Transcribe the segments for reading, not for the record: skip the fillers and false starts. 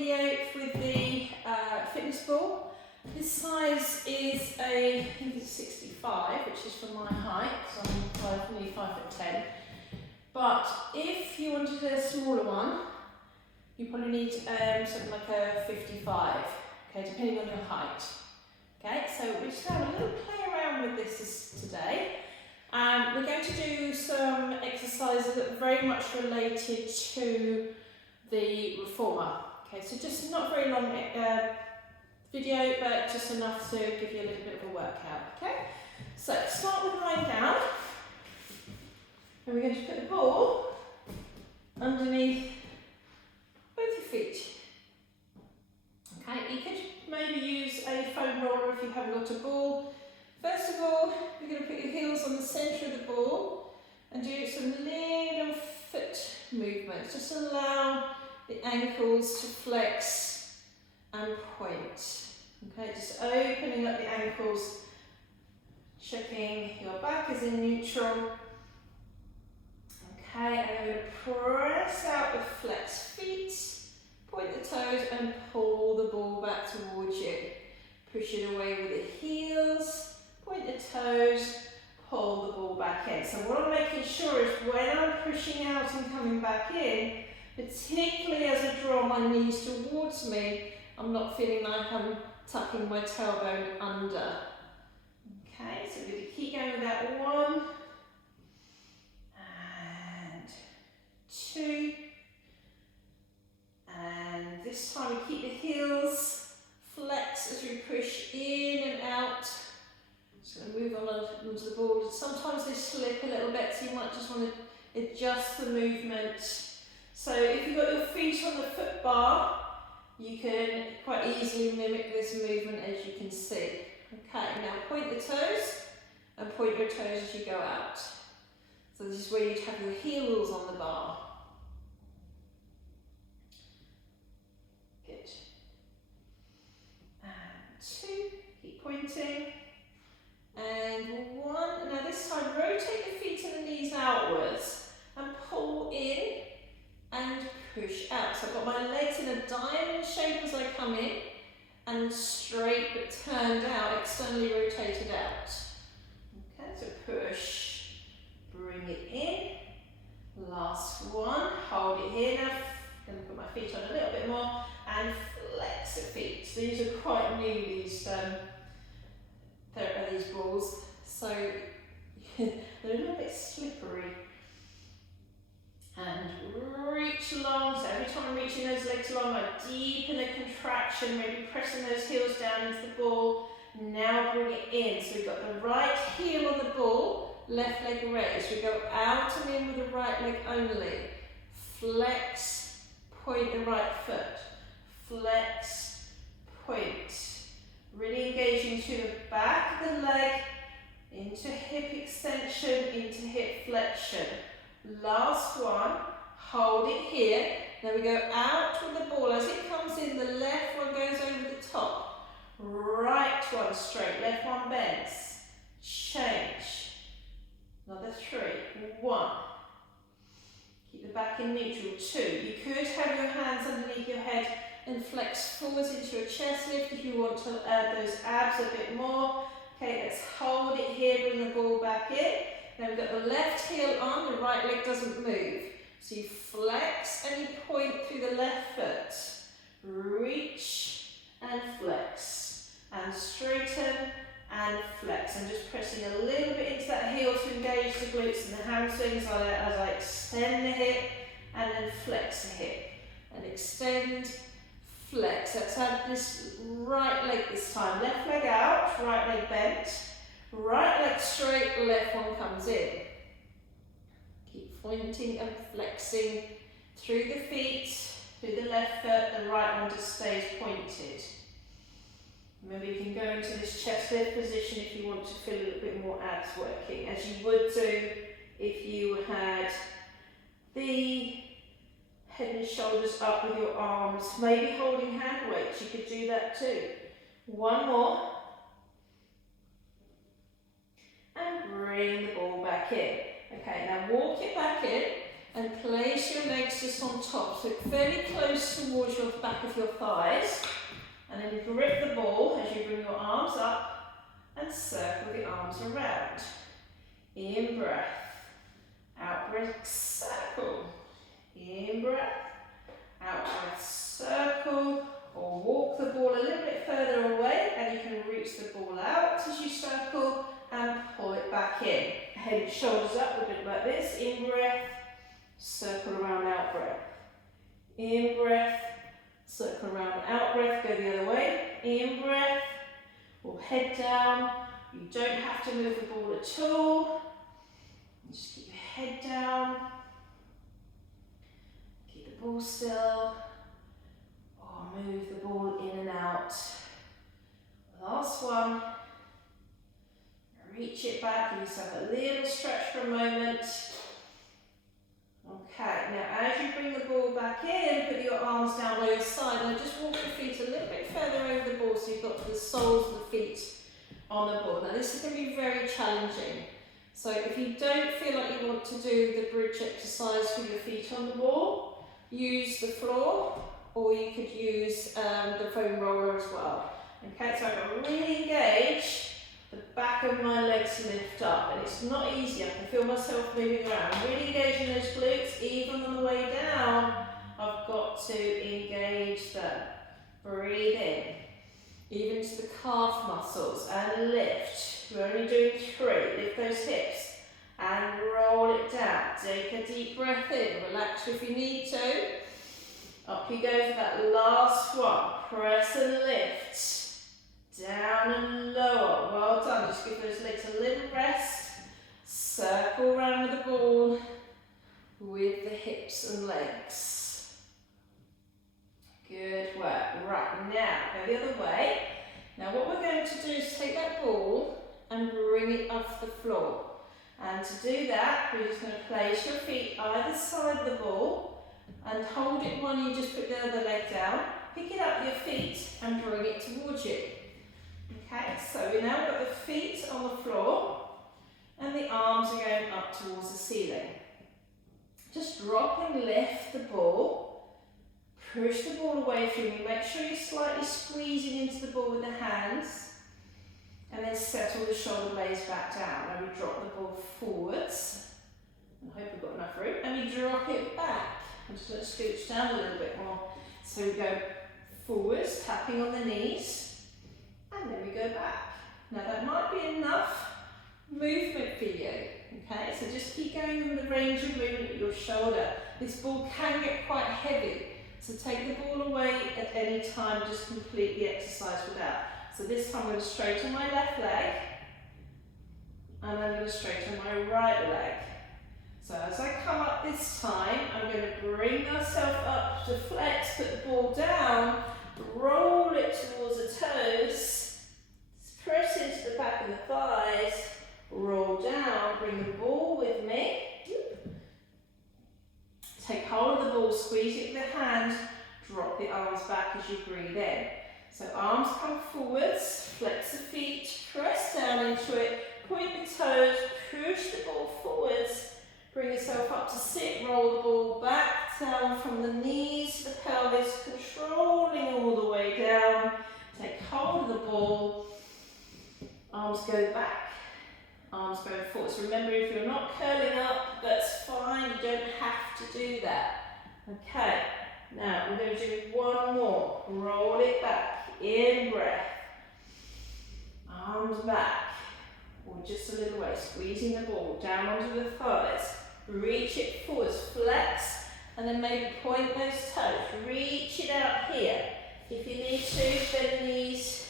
video with the fitness ball. This size is I think it's 65, which is for my height, so I'm nearly 5'10". But if you wanted a smaller one, you probably need something like a 55, okay, depending on your height. Okay, so we're just having a little play around with this today. We're going to do some exercises that are very much related to the reformer. Okay, so just not very long video, but just enough to give you a little bit of a workout. Okay, so start with lying down, and we're going to put the ball underneath both your feet. Okay, you could maybe use a foam roller if you haven't got a ball. First of all, you're going to put your heels on the centre of the ball and do some little foot movements. Just allow the ankles to flex and point. Okay, just opening up the ankles, checking your back is in neutral. Okay, and I'm going to press out the flexed feet, point the toes and pull the ball back towards you. Push it away with the heels, point the toes, pull the ball back in. So what I'm making sure is when I'm pushing out and coming back in, particularly as I draw my knees towards me, I'm not feeling like I'm tucking my tailbone under. Okay, so we're going to keep going with that. 1 and 2. And this time we keep the heels flex as we push in and out. Just going to move on onto the ball. Sometimes they slip a little bit, so you might just want to adjust the movement. So if you've got your feet on the foot bar, you can quite easily mimic this movement, as you can see. Okay, now point the toes and point your toes as you go out. So this is where you'd have your heels on the bar. Good. And 2, keep pointing. And 1, now this time rotate the feet and the knees outwards and pull in and push out. So I've got my legs in a diamond shape as I come in and straight but turned out, externally rotated out. Okay, so push, bring it in. Last one, hold it here now. I'm going to put my feet on a little bit more and flex the feet. So these are quite new, these balls, so they're a little bit slippery. And reach long, so every time I'm reaching those legs long, I deepen the contraction, maybe pressing those heels down into the ball. Now bring it in, so we've got the right heel on the ball, left leg raised. We go out and in with the right leg only. Flex, point the right foot. Flex, point. Really engaging to the back of the leg, into hip extension, into hip flexion. Last one, hold it here. Then we go out with the ball. As it comes in, the left one goes over the top. Right one straight, left one bends. Change. Another 3. 1. Keep the back in neutral. 2. You could have your hands underneath your head and flex forwards into your chest lift if you want to add those abs a bit more. Okay, let's hold it here, bring the ball back in. Then we've got the left heel on, the right leg doesn't move. So you flex and you point through the left foot. Reach and flex. And straighten and flex. I'm just pressing a little bit into that heel to engage the glutes and the hamstrings as I extend the hip and then flex the hip. And extend, flex. Let's add this right leg this time. Left leg out, right leg bent. Right leg straight, left one comes in. Keep pointing and flexing through the feet, through the left foot, the right one just stays pointed. Remember, you can go into this chest lift position if you want to feel a little bit more abs working, as you would do if you had the head and shoulders up with your arms, maybe holding hand weights, you could do that too. 1 more. And bring the ball back in. Okay, now walk it back in. and place your legs just on top, so fairly close towards your back of your thighs, and then grip the ball as you bring your arms up and circle the arms around. In breath, out breath, circle. In breath, out breath, circle, or walk the ball a little bit further away and you can reach the ball out as you circle and pull it back in. Head and shoulders up, a bit like this. In breath, circle around, out breath. In breath, circle around, out breath, go the other way. In breath, or head down. You don't have to move the ball at all. Just keep your head down. Keep the ball still. Or move the ball in and out. Last one. Reach it back, give yourself a little stretch for a moment. Okay, now as you bring the ball back in, put your arms down by your side and just walk your feet a little bit further over the ball so you've got the soles of the feet on the ball. Now this is going to be very challenging. So if you don't feel like you want to do the bridge exercise with your feet on the ball, use the floor, or you could use the foam roller as well. Okay, so I've got to really engage. The back of my legs lift up, and it's not easy. I can feel myself moving around. Really engaging those glutes, even on the way down. I've got to engage them. Breathe in, even to the calf muscles, and lift. We're only doing 3. Lift those hips and roll it down. Take a deep breath in. Relax if you need to. Up you go for that last one. Press and lift. Down and lower. Well done. Just give those legs a little rest. Circle around with the ball with the hips and legs. Good work. Right, now go the other way. Now what we're going to do is take that ball and bring it off the floor. And to do that, we're just going to place your feet either side of the ball and hold it while you just put the other leg down. Pick it up with your feet and bring it towards you. Okay, so we now got the feet on the floor and the arms are going up towards the ceiling. Just drop and lift the ball. Push the ball away from you. Make sure you're slightly squeezing into the ball with the hands. And then settle the shoulder blades back down. And we drop the ball forwards. I hope we've got enough room. And we drop it back. I'm just going to scooch down a little bit more. So we go forwards, tapping on the knees. And then we go back. Now that might be enough movement for you, okay? So just keep going in the range of movement with your shoulder. This ball can get quite heavy, so take the ball away at any time, just completely exercise without. So this time I'm going to straighten my left leg, and I'm going to straighten my right leg. So as I come up this time, I'm going to bring myself up to flex, put the ball down, roll it towards the toes, press into the back of the thighs, roll down, bring the ball with me. Take hold of the ball, squeeze it with the hand, drop the arms back as you breathe in. So arms come forwards, flex the feet, press down into it, point the toes, push the ball forwards, bring yourself up to sit, roll the ball back down from the knees to the pelvis, controlling all the way down. Take hold of the ball. Arms go back, arms go forward. So remember, if you're not curling up, that's fine, you don't have to do that. Okay, now we're going to do one more. Roll it back, in breath. Arms back, or just a little way, squeezing the ball down onto the thighs. Reach it forwards, flex, and then maybe point those toes. Reach it out here. If you need to, bend the knees.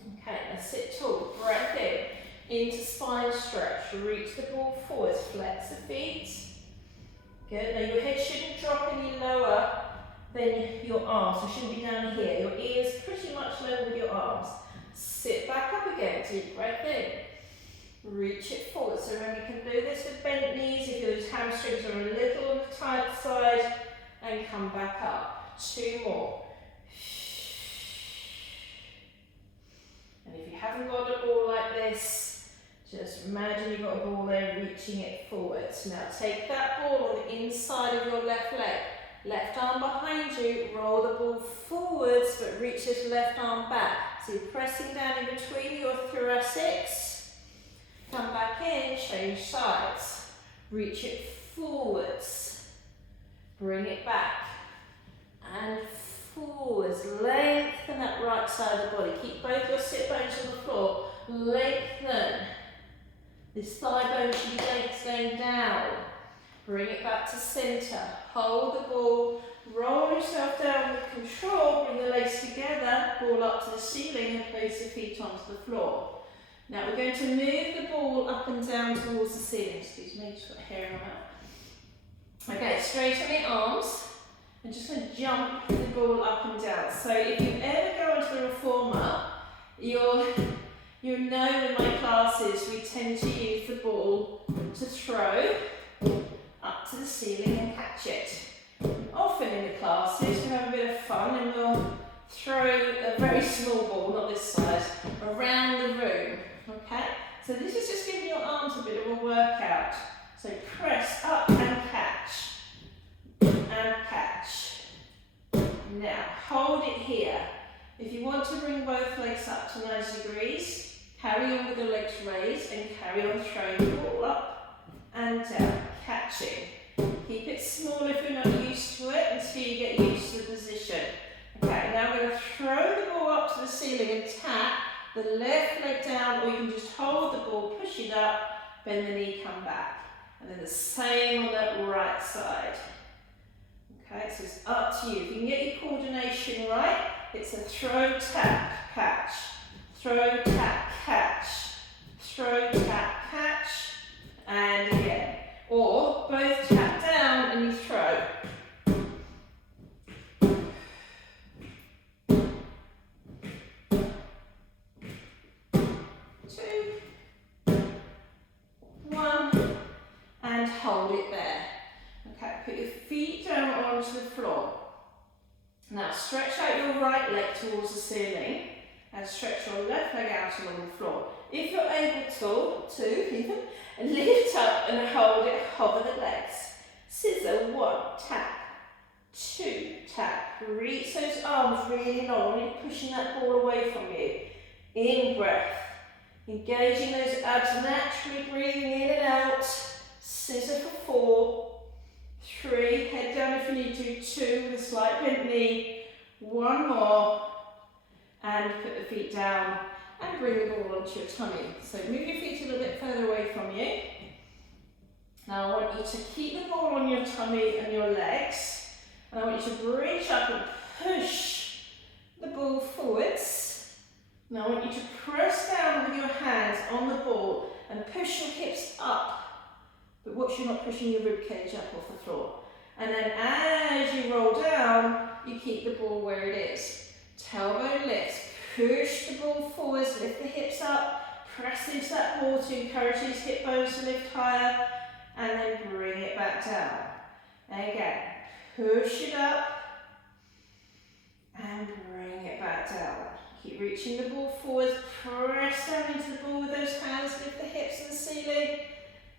Okay, now sit tall, breath in, into spine stretch, reach the ball forwards, flex the feet. Good, now your head shouldn't drop any lower than your arms, so it shouldn't be down here. Your ears pretty much level with your arms. Sit back up again, deep breath in. Reach it forward, so remember you can do this with bent knees if your hamstrings are a little on the tight side, and come back up. 2 more. And if you haven't got a ball like this, Just imagine you've got a ball there, reaching it forwards. Now take that ball on the inside of your left leg. Left arm behind you, roll the ball forwards, but reach this left arm back. So you're pressing down in between your thoracics. Come back in, change sides. Reach it forwards. Bring it back. And forwards. Lengthen that right side of the body. Keep both your sit bones on the floor. Lengthen. This thigh bone should be going down. Bring it back to centre. Hold the ball. Roll yourself down with control. Bring the legs together. Ball up to the ceiling and place the feet onto the floor. Now we're going to move the ball up and down towards the ceiling. Excuse me, just got hair in my mouth. Okay, straighten the arms. I'm just going to jump the ball up and down. So if you ever go onto the reformer, you'll know in my classes we tend to use the ball to throw up to the ceiling and catch it. Often in the classes we have a bit of fun and we'll throw a very small ball, not this size, around the room. Okay? So this is just giving your arms a bit of a workout. So press up and catch. And catch. Now hold it here. If you want to bring both legs up to 90 degrees, carry on with the legs raised and carry on throwing the ball up and down, catching. Keep it small if you're not used to it until you get used to the position. Okay, now I'm going to throw the ball up to the ceiling and tap the left leg down, or you can just hold the ball, push it up, bend the knee, come back. And then the same on that right side. Okay, so it's up to you. If you can get your coordination right, it's a throw, tap, catch. Throw, tap, catch. Throw, tap, catch. And again. Or both tap down and you throw. 2, 1, and hold it there. Okay, put your feet down onto the floor. Now stretch out your right leg towards the ceiling and stretch your left leg out along the floor. If you're able to even lift up and hold it, hover the legs. Scissor, 1, tap, 2, tap. Reach those arms really long, really pushing that ball away from you. In breath. Engaging those abs naturally, breathing in and out. Scissor for 4, 3, head down if you need to, 2 with a slight bent knee, 1 more, and put the feet down and bring the ball onto your tummy. So move your feet a little bit further away from you. Now I want you to keep the ball on your tummy and your legs, and I want you to reach up and push the ball forwards. Now I want you to press down with your hands on the ball and push your hips up. But watch you're not pushing your rib cage up off the floor. And then as you roll down, you keep the ball where it is. Tailbone lifts, push the ball forwards, lift the hips up, press into that ball to encourage these hip bones to lift higher, and then bring it back down. And again, push it up, and bring it back down. Keep reaching the ball forwards, press down into the ball with those hands, lift the hips to the ceiling,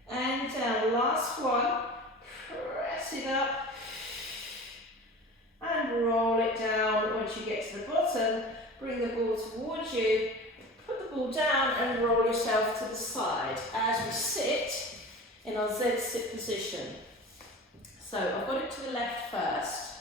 and down. Last one, press it up, and roll it down. Once you get to the bottom, bring the ball towards you, put the ball down and roll yourself to the side as we sit in our Z-sit position. So I've got it to the left first,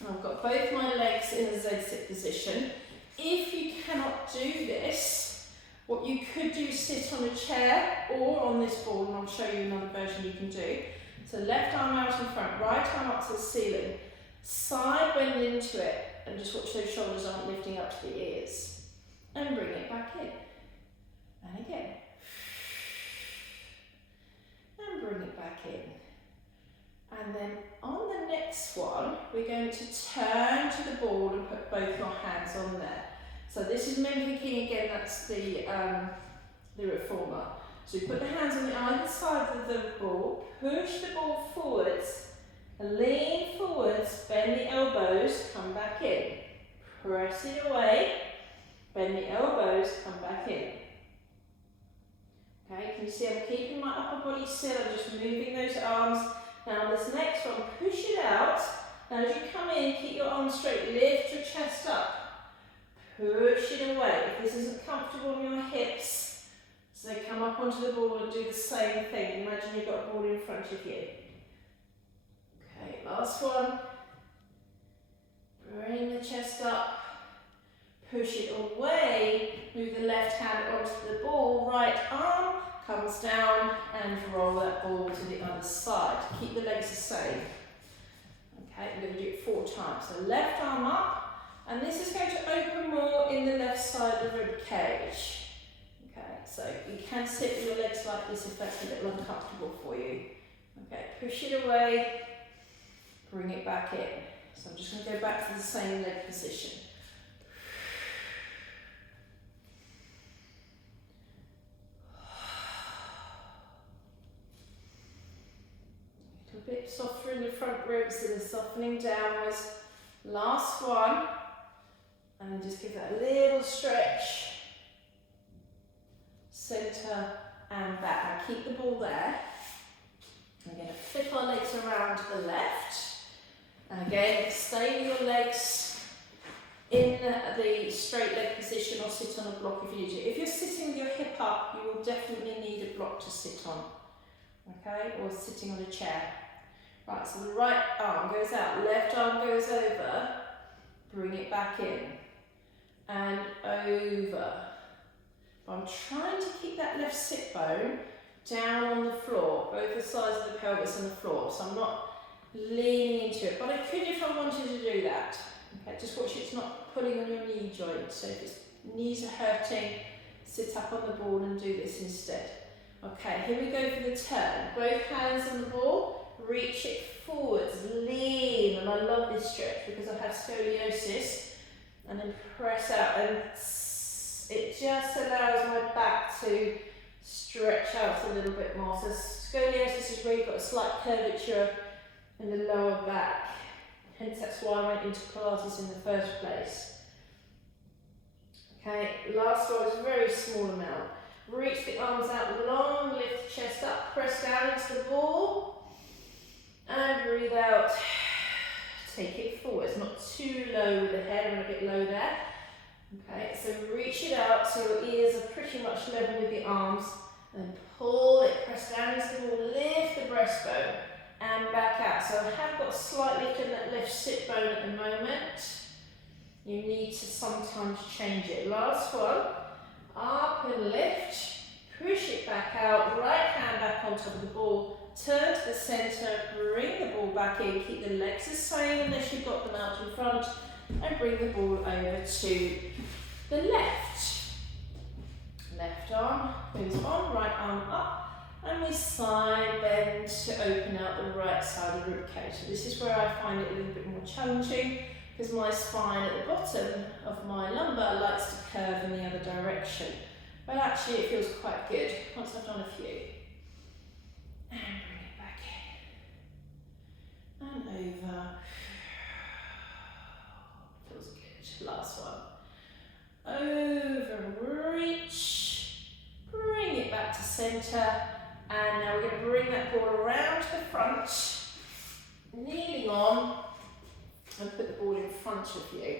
and I've got both my legs in the Z-sit position. If you cannot do this, what you could do is sit on a chair or on this ball, and I'll show you another version you can do. So left arm out in front, right arm up to the ceiling, side bend into it, and just watch those shoulders aren't lifting up to the ears. And bring it back in. And again. And bring it back in. And then on the next one, we're going to turn to the ball and put both our hands on there. So this is mimicking again, that's the reformer. So we put the hands on the either side of the ball, push the ball forwards, lean forwards, bend the elbows, come back in. Press it away, bend the elbows, come back in. Okay, can you see I'm keeping my upper body still, I'm just moving those arms. Now this next one, push it out. Now as you come in, keep your arms straight, lift your chest up. Push it away. If this isn't comfortable on your hips, so come up onto the ball and do the same thing. Imagine you've got a ball in front of you. Okay, last one. Bring the chest up. Push it away. Move the left hand onto the ball. Right arm comes down and roll that ball to the other side. Keep the legs the same. Okay, we're going to do it 4 times. So left arm up. And this is going to open more in the left side of the rib cage. Okay, so you can sit with your legs like this if that's a little uncomfortable for you. Okay, push it away, bring it back in. So I'm just going to go back to the same leg position. A little bit softer in the front ribs, so they're softening downwards. Last one. And just give that a little stretch. Centre and back. Now keep the ball there. We're going to flip our legs around to the left. And again, stay with your legs in the straight leg position or sit on a block if you need to. If you're sitting with your hip up, you will definitely need a block to sit on. Okay, or sitting on a chair. Right, so the right arm goes out, left arm goes over. Bring it back in. And over. I'm trying to keep that left sit bone down on the floor, both the sides of the pelvis and the floor, so I'm not leaning into it, but I could if I wanted to do that. Okay, just watch it's not pulling on your knee joint, so if your knees are hurting, sit up on the ball and do this instead. Okay, here we go for the turn. Both hands on the ball, reach it forwards, lean, and I love this stretch because I have scoliosis. And then press out, and it just allows my back to stretch out a little bit more. So scoliosis is where you've got a slight curvature in the lower back. Hence that's why I went into Pilates in the first place. Okay, last one is a very small amount. Reach the arms out long, lift the chest up, press down into the ball, and breathe out. Take it forward, it's not too low with the head, I'm a bit low there. Okay, so reach it out so your ears are pretty much level with the arms, and pull it, press down into the ball, lift the breastbone, and back out. So I have got a slight lift in that left sit bone at the moment. You need to sometimes change it. Last one, up and lift, push it back out, right hand back on top of the ball, turn to the centre, bring the ball back in, keep the legs the same unless you've got them out in front, and bring the ball over to the left. Left arm goes on, right arm up, and we side bend to open out the right side of the rib cage. So this is where I find it a little bit more challenging because my spine at the bottom of my lumbar likes to curve in the other direction. But actually it feels quite good once I've done a few. And bring it back in. And over. Feels good. Last one. Over and reach. Bring it back to centre. And now we're going to bring that ball around to the front. Kneeling on. And put the ball in front of you.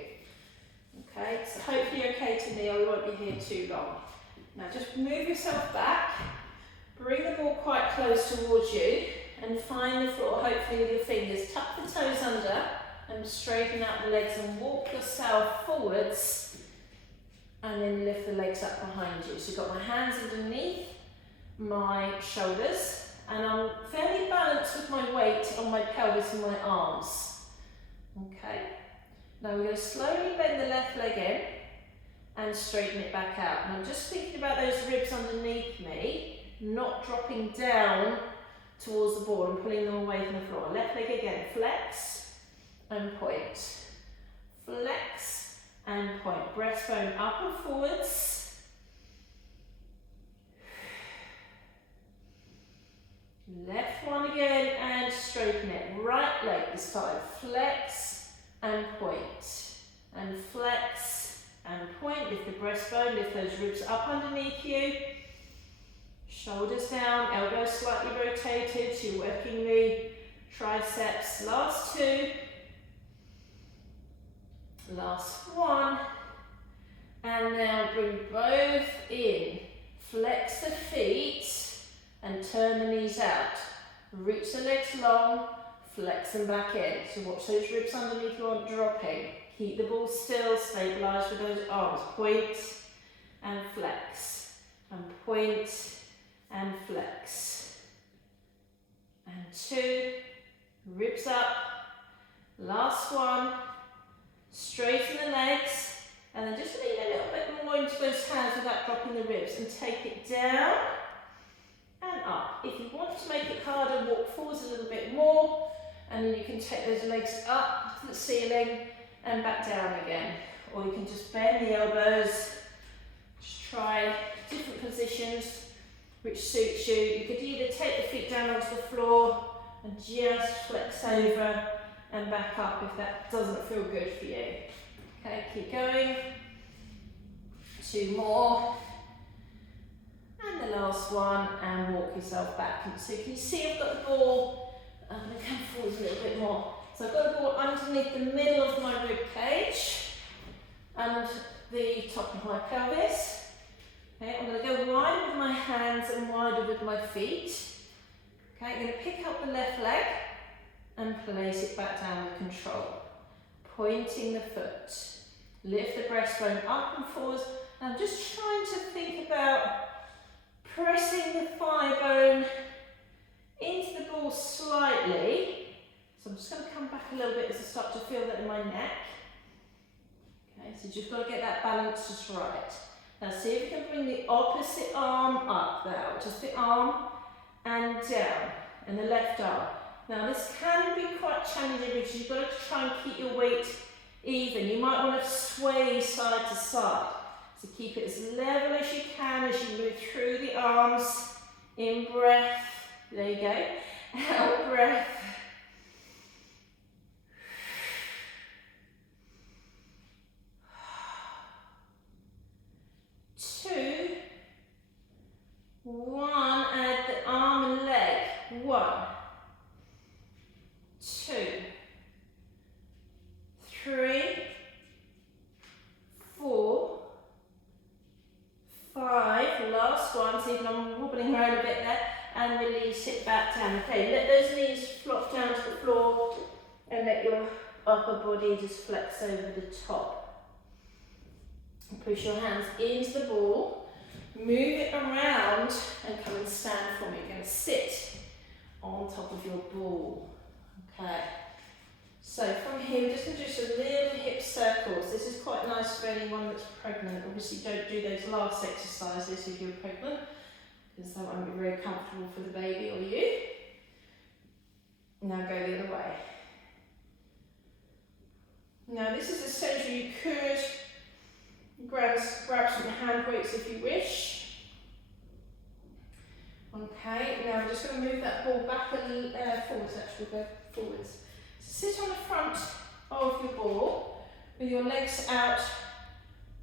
Okay, so hopefully you're okay to kneel. We won't be here too long. Now just move yourself back. Bring the ball quite close towards you and find the floor, hopefully with your fingers. Tuck the toes under and straighten out the legs and walk yourself forwards and then lift the legs up behind you. So you've got my hands underneath my shoulders and I'm fairly balanced with my weight on my pelvis and my arms. Okay, now we're going to slowly bend the left leg in and straighten it back out. And I'm just thinking about those ribs underneath me, not dropping down towards the ball and pulling them away from the floor. Left leg again, flex and point. Flex and point. Breastbone up and forwards. Left one again and straighten it. Right leg this time. Flex and point. And flex and point. Lift the breastbone, lift those ribs up underneath you. Shoulders down, elbows slightly rotated, so you're working the triceps. Last two. Last one. And now bring both in. Flex the feet and turn the knees out. Reach the legs long, flex them back in. So watch those ribs underneath you aren't dropping. Keep the ball still, stabilise with those arms. Point and flex. And point and flex. And two. Ribs up. Last one. Straighten the legs. And then just lean a little bit more into those hands without dropping the ribs. And take it down and up. If you want to make it harder, walk forwards a little bit more. And then you can take those legs up to the ceiling and back down again. Or you can just bend the elbows. Just try different positions which suits you. You could either take the feet down onto the floor and just flex over and back up if that doesn't feel good for you. Okay, keep going. Two more. And the last one, and walk yourself back. So you can see I've got the ball. I'm going to come forward a little bit more. So I've got the ball underneath the middle of my rib cage and the top of my pelvis. Okay, I'm going to go wider with my hands and wider with my feet. Okay, I'm going to pick up the left leg and place it back down with control. Pointing the foot. Lift the breastbone up and forwards. And I'm just trying to think about pressing the thigh bone into the ball slightly. So I'm just going to come back a little bit as I start to feel that in my neck. Okay, so you've got to get that balance just right. Now see if you can bring the opposite arm up there, which is the arm and down, and the left arm. Now this can be quite challenging because you've got to try and keep your weight even. You might want to sway side to side. So keep it as level as you can as you move through the arms. In breath, there you go. Out breath. Two. One, add the arm and leg. 1, 2, 3, 4, 5, last one, see if I'm wobbling around a bit there, and release it back down. Okay, let those knees flop down to the floor and let your upper body just flex over the top. Push your hands into the ball, move it around and come and stand for me. You're going to sit on top of your ball. Okay. So from here, we're just going to do some little hip circles. This is quite nice for anyone that's pregnant. Obviously, don't do those last exercises if you're pregnant, because that won't be very comfortable for the baby or you. Now go the other way. Now this is essential. You could grab some hand weights if you wish. Okay, now I'm just going to move that ball back a little forwards, actually, go forwards. Sit on the front of your ball with your legs out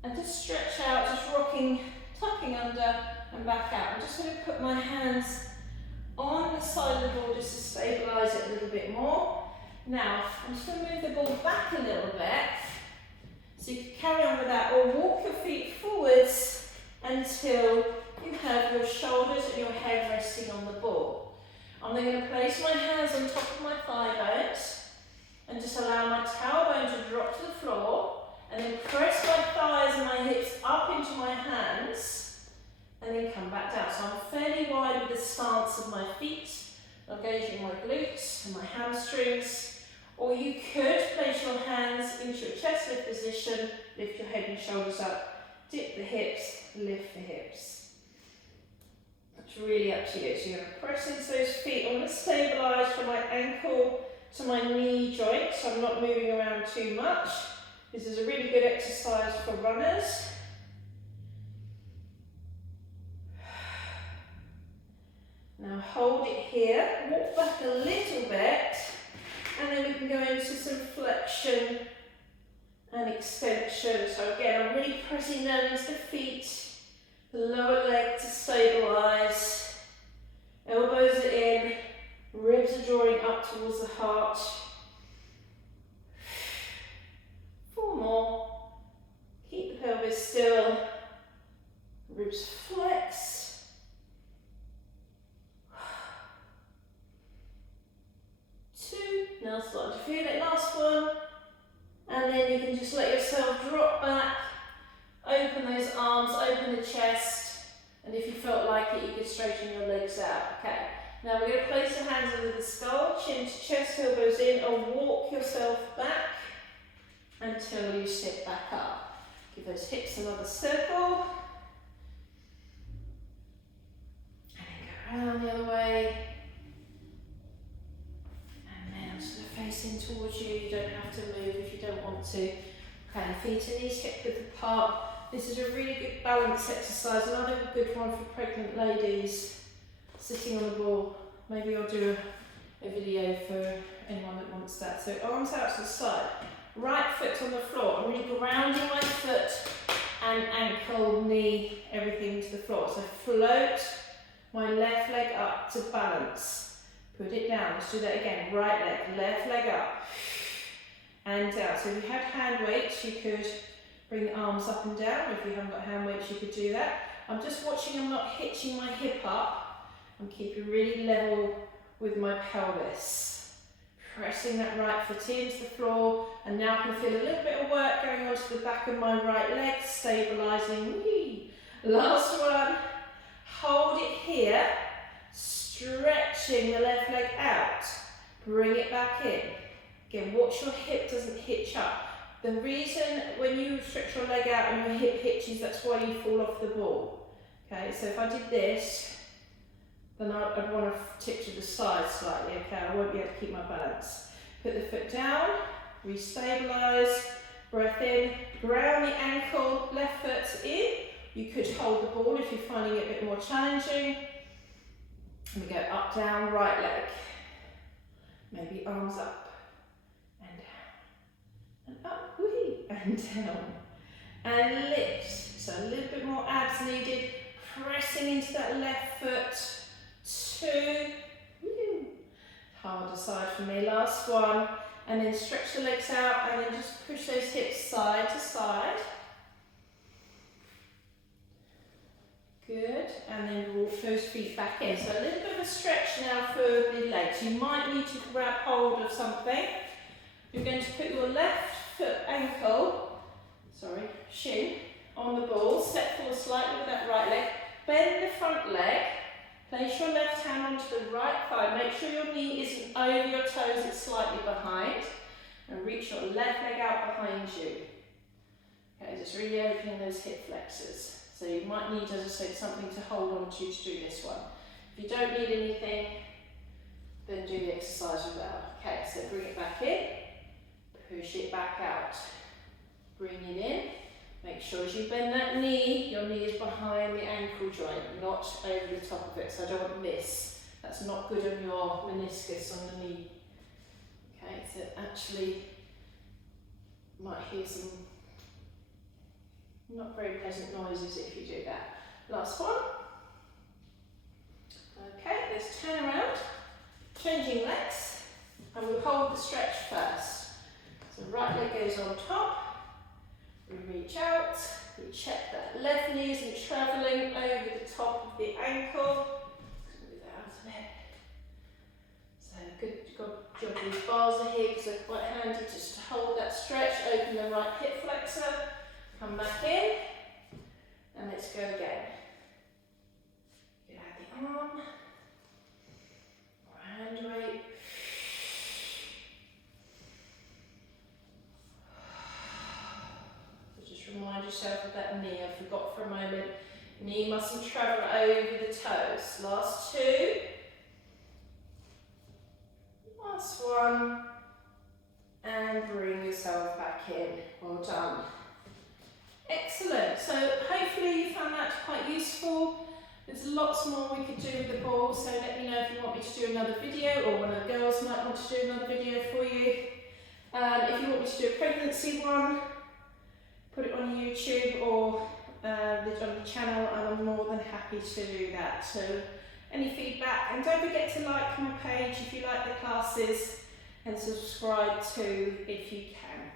and just stretch out, just rocking, tucking under and back out. I'm just going to put my hands on the side of the ball just to stabilise it a little bit more. Now, I'm just going to move the ball back a little bit so you can carry on with that, or walk your feet forwards until you have your shoulders and your head resting on the ball. I'm then going to place my hands on top of my thigh bones and just allow my tailbone to drop to the floor, and then press my thighs and my hips up into my hands and then come back down. So I'm fairly wide with the stance of my feet, engaging my glutes and my hamstrings. Or you could place your hands into your chest lift position, lift your head and shoulders up, dip the hips, lift the hips. It's really up to you. So you're going to press into those feet. I'm going to stabilise from my ankle to my knee joint, so I'm not moving around too much. This is a really good exercise for runners. Now hold it here, walk back a little bit, and then we can go into some flexion and extension. So again, I'm really pressing down into the feet Lower leg to stabilise. Elbows are in. Ribs are drawing up towards the heart. 4 more. Keep the pelvis still. Ribs flex. 2. Now start to feel it. Last one. And then you can just let yourself drop back. Open those arms, open the chest. And if you felt like it, you could straighten your legs out. Okay. Now we're going to place your hands under the skull, chin to chest, elbows in, and walk yourself back until you sit back up. Give those hips another circle. And then go around the other way. And now sort of facing towards you. You don't have to move if you don't want to. Okay, feet and knees hip width apart. This is a really good balance exercise, another good one for pregnant ladies. Sitting on the ball. Maybe I'll do a video for anyone that wants that. So arms out to the side, right foot on the floor. I'm really grounding my foot and ankle, knee, everything to the floor. So float my left leg up to balance. Put it down. Let's do that again. Right leg, left leg up and down. So if you had hand weights, you could bring the arms up and down. If you haven't got hand weights, you could do that. I'm just watching, I'm not hitching my hip up. I'm keeping really level with my pelvis. Pressing that right foot into the floor, and now I can feel a little bit of work going onto the back of my right leg, stabilising. Whee. Last one. Hold it here, stretching the left leg out. Bring it back in. Again, watch your hip doesn't hitch up. The reason when you stretch your leg out and your hip hitches, that's why you fall off the ball. Okay, so if I did this, then I'd want to tip to the side slightly, okay? I won't be able to keep my balance. Put the foot down, restabilise, breath in, ground the ankle, left foot in. You could hold the ball if you're finding it a bit more challenging. And we go up, down, right leg. Maybe arms up and down. And up, whee, and down. And lift. So a little bit more abs needed. Pressing into that left foot. 2, harder side for me, last one, and then stretch the legs out and then just push those hips side to side. Good, and then walk those feet back in. So a little bit of a stretch now for the legs. You might need to grab hold of something. You're going to put your left foot shin on the ball, step forward slightly with that right leg, bend the front leg. Place your left hand onto the right thigh. Make sure your knee isn't over your toes, it's slightly behind. And reach your left leg out behind you. Okay, just really opening those hip flexors. So you might need, as I said, something to hold on to do this one. If you don't need anything, then do the exercise without. Okay, so bring it back in, push it back out. Bring it in. Make sure as you bend that knee, your knee is behind the ankle joint, not over the top of it, so I don't want this. That's not good on your meniscus on the knee. Okay, so actually might hear some not very pleasant noises if you do that. Last one. Okay, let's turn around, changing legs, and we'll hold the stretch first. So right leg goes on top. We reach out, we check that left knee isn't travelling over the top of the ankle. Move that out of it. So good job these bars are here because they're quite handy just to hold that stretch. Open the right hip flexor, come back in, and let's go again. Get out the arm, or hand weight. Remind yourself of that knee. I forgot for a moment. Knee mustn't travel over the toes. Last 2. Last one. And bring yourself back in. Well done. Excellent. So hopefully you found that quite useful. There's lots more we could do with the ball, so let me know if you want me to do another video, or one of the girls might want to do another video for you. If you want me to do a pregnancy one, put it on YouTube, or on the channel, and I'm more than happy to do that. So any feedback, and don't forget to like my page if you like the classes, and subscribe too if you can.